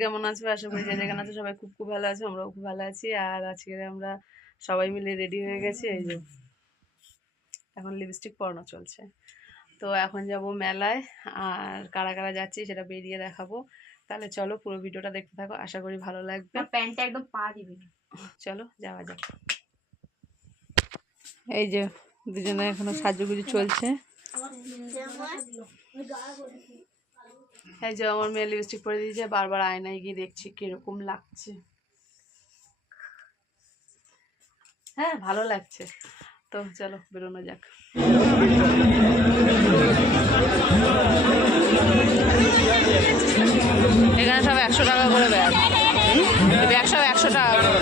কেমন আছো? আশা করি যে যেখানে আছো সবাই খুব খুব ভালো আছো, আমরাও খুব ভালো আছি। আর আজকে আমরা সবাই মিলে রেডি হয়ে গেছি। এই যে এখন লিপস্টিক পরানো চলছে। তো এখন যাব মেলায়, আর কারা কারা যাচ্ছি সেটা বেরিয়ে দেখাবো। তাহলে চলো পুরো ভিডিওটা দেখতে থাকো, আশা করি ভালো লাগবে। প্যান্টটা একদম পা দিবে। চলো যাওয়া যাক। এই যে দুজনে এখনো সাজুগুজু চলছে। এই যে আমার মেয়ে লিপস্টিক পরে দিয়েছে, বারবার আয়নায় গিয়ে দেখছি কিরকম লাগছে। হ্যাঁ ভালো লাগছে। তো চলো বেরোনো যাক। এখানে সব 100 টাকা করে ব্যাগ, ব্যাগ সব 100 টাকা করে।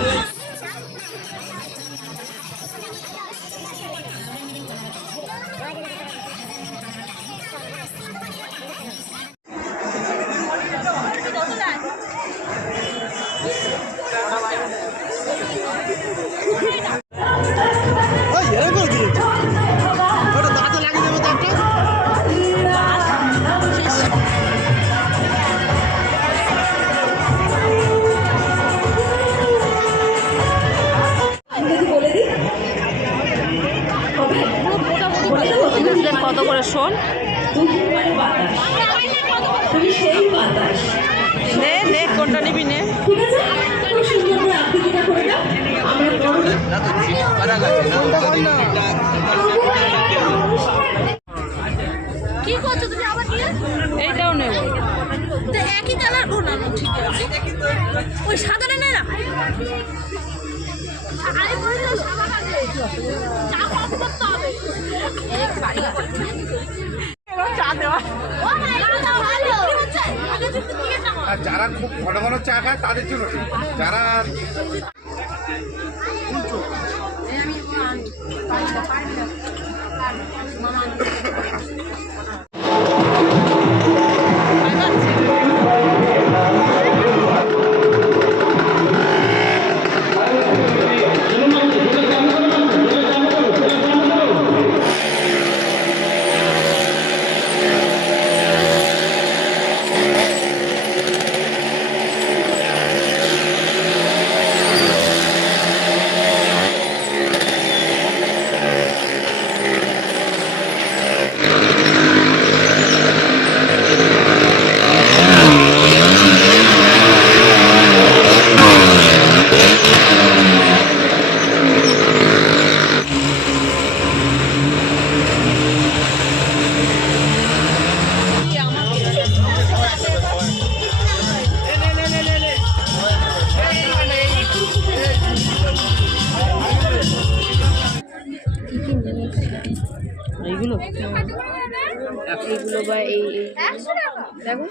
কত করে শোন নে নে, কোনটা নিবি নে। কি করছো তুমি আবার নিয়ে? এইটাও নেব। একই কালার। ও না ঠিক আছে, ওই সাদাটা নে না। আরে বলি না সাদাটা নে, চা কম করতে হবে। এক বাড়ি চা দেওয়া। ও ভাই চা ভালো হচ্ছে। আগে যদি দিয়ে না, আর যারা খুব ঘন ঘন চা খায় তাদের জন্য ঠিক। যারা এইগুলো এইগুলো বা এই দেখো